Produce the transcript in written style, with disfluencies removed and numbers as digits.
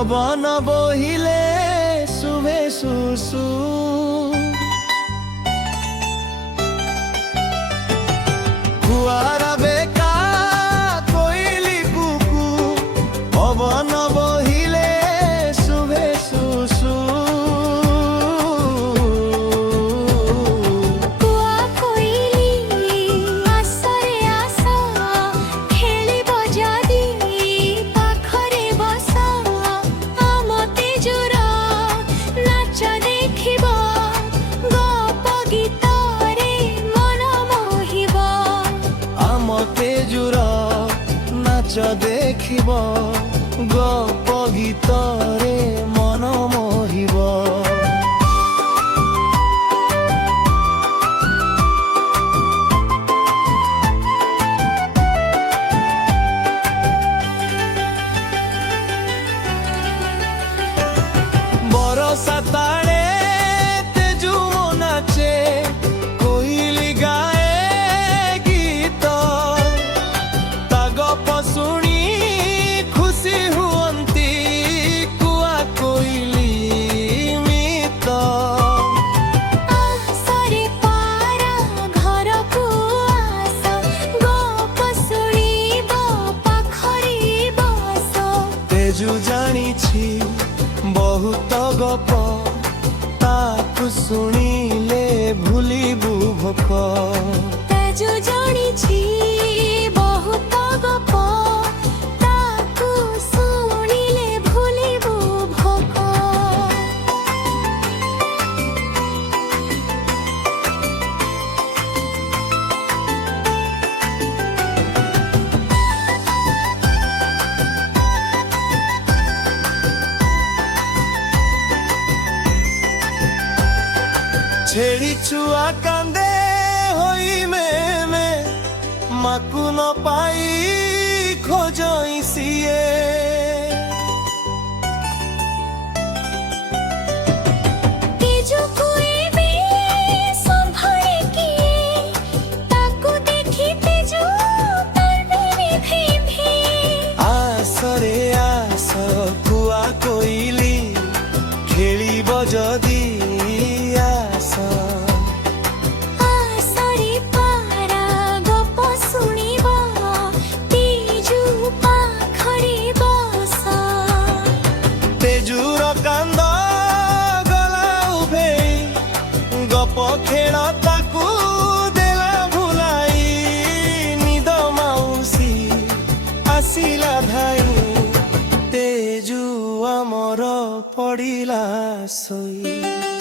পবন বহিলে শুভে সুসু কুয়ারা বেকা কইলি কুকু পবন বহিলে শুভে সুসু কুয়া কইলি আসরে আস খেলিব যদি পাখরে বস আমতে জোর নাচ দেখিব গপ গীতরে মন মোহিব আমতে জুর নাচ দেখিব গপ গীতরে মন মোহিব বরষা তাଳେ তেজু নাচে কোইলি গায়ে গীত তা গপ শুনি খুশি হুଅନ୍ତି কুয়া কোইলি মিত আসরে পারা ঘরকু আস গপ শুনিব পাখরে বস তেজু জানিছি বহুত গপ তাকু শুনিলে ভুলিবু ভোক তেজু জানিছি বহুত গপ তাকু শুনিলে ভুলিবু ভোক ଛେଳି ଛୁଆ କାନ୍ଦେ ହୋଇ ମେ ମାକୁ ନ ପାଇ ଖୋଜଇ ସିଏ তেজুকু এবে সম্ভাଳେ কিয়ে তাকু দেখি তেজু তার প্রেমে ভেভে আসরে আস কুଆ କୋଇଲି ଖେଳିବ ଯଦି ଆସ আসরে পারা গপ শুনিব তেজু পাখরে বস তেজুর কান্দ গলা উভেই গপ ଖେଳ ତାକୁ ଦେଲା ଭୁଲାଇ ନିଦ ମାଉସୀ ଆସିଲା ଧାଇ ତେଜୁ ଆମର ପଡ଼ିଲା ଶୋଇ